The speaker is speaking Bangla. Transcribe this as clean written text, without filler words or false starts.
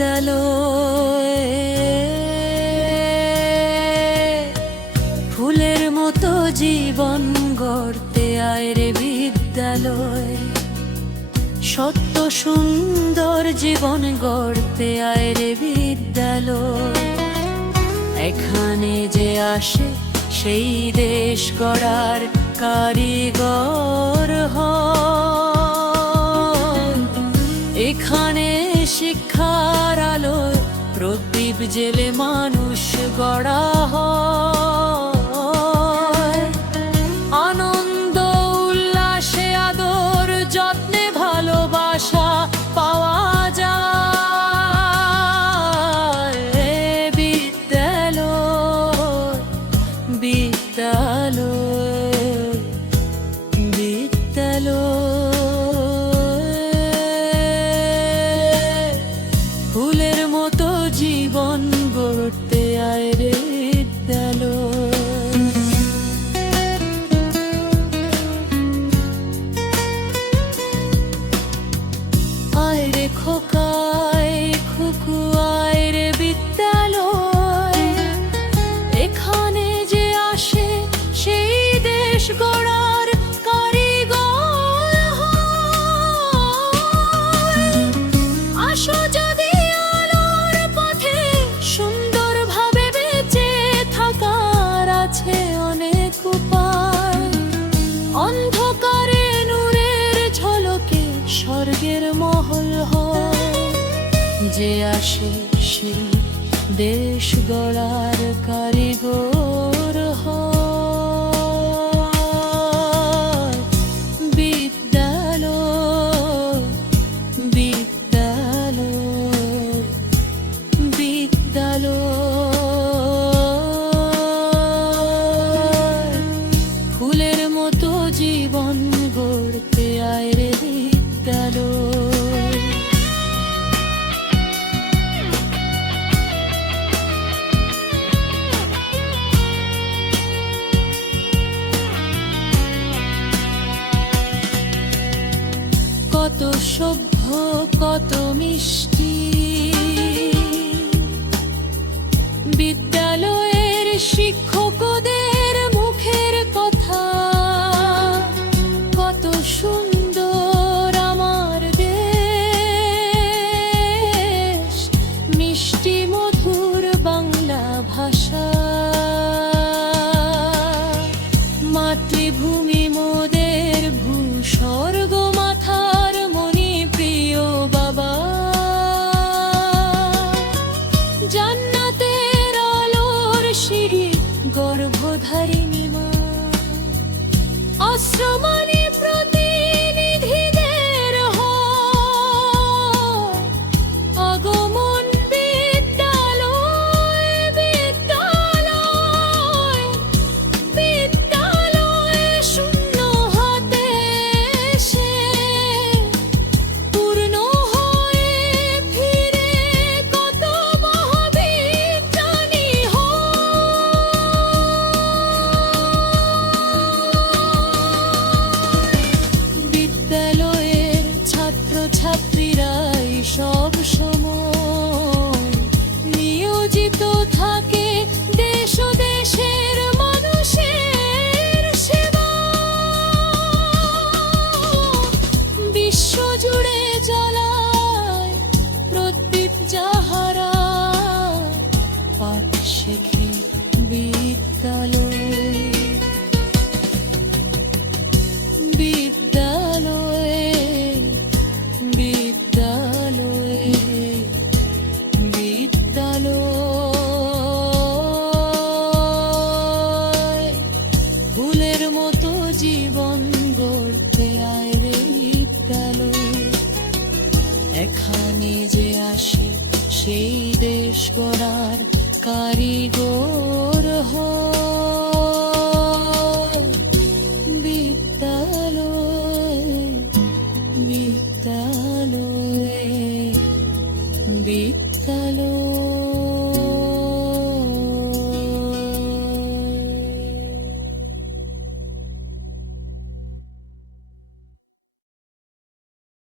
বিদ্যালয়, ফুলের মতো জীবন গড়তে আয় রে বিদ্যালয়, সত্য সুন্দর জীবন গড়তে আয় রে বিদ্যালয়। এখানে যে আসে সেই দেশ গড়ার কারিগর হয়, এখানে শিক্ষার আলোয় প্রদীপ জেলে মানুষ গড়া হয়। আনন্দ উল্লাসে আদর যত্নে ভালোবাসা পাওয়া যায়। বিদ্যালয়, বিদ্যালয়, বিদ্যালয়, ফুলের মতো জীবন গড়তে আয় রে বিদ্যালয়। আয় রে খোকায় খুকু আয় রে বিদ্যালয়, এখানে যে আসে সেই দেশ গড়ার কারিগর হয়। আসো যদি আলোর পথে সুন্দরভাবে বেঁচে থাকার আছে অনেক উপায়। অন্ধকারে নূরের ঝলকে স্বর্গের মহল হয়, যে আসে সে দেশ গড়ার কারিগর হয়। বিদ্যালয়, বিদ্যালয়, বিদ্যালয়, ফুলের মতো জীবন গড়তে আয় রে বিদ্যালয়। কত সভ্য কত মিষ্টি বিদ্যালয়ের শিক্ষকদের মুখের কথা। কত সুন্দর আমার দেশ, মিষ্টি মধুর বাংলা ভাষা। মাতৃভূমি মোদের ভূস্বর্গ মাথার মনি প্রিয় বাবা। জান্নাতের আলোর সিঁড়ি গর্ভধারিণী মা, আশ্রমানি প্রতিনিধিদের হয় আগমন। বিদ্যালয়, বিদ্যালয়, বিদ্যালয়, শূন্য হাতে এসে পূর্ণ হয়ে ফিরে কত মহাবিজ্ঞানী বিদ্যালয়ের ছাত্র ছাত্রীরাই সব সময় নিয়োজিত থাকে দেশ ও দেশের মানুষের সেবা। বিশ্বজুড়ে জ্বলায় প্রদীপ যাহারা, পাঠ শেখে বিদ্যালয়। বিদ্যালয়, বিদ্যালয়, বিদ্যালয়, ফুলের মতো জীবন গড়তে আয় রে বিদ্যালয়। এখানে যে আসে সেই দেশ গড়ার কারিগর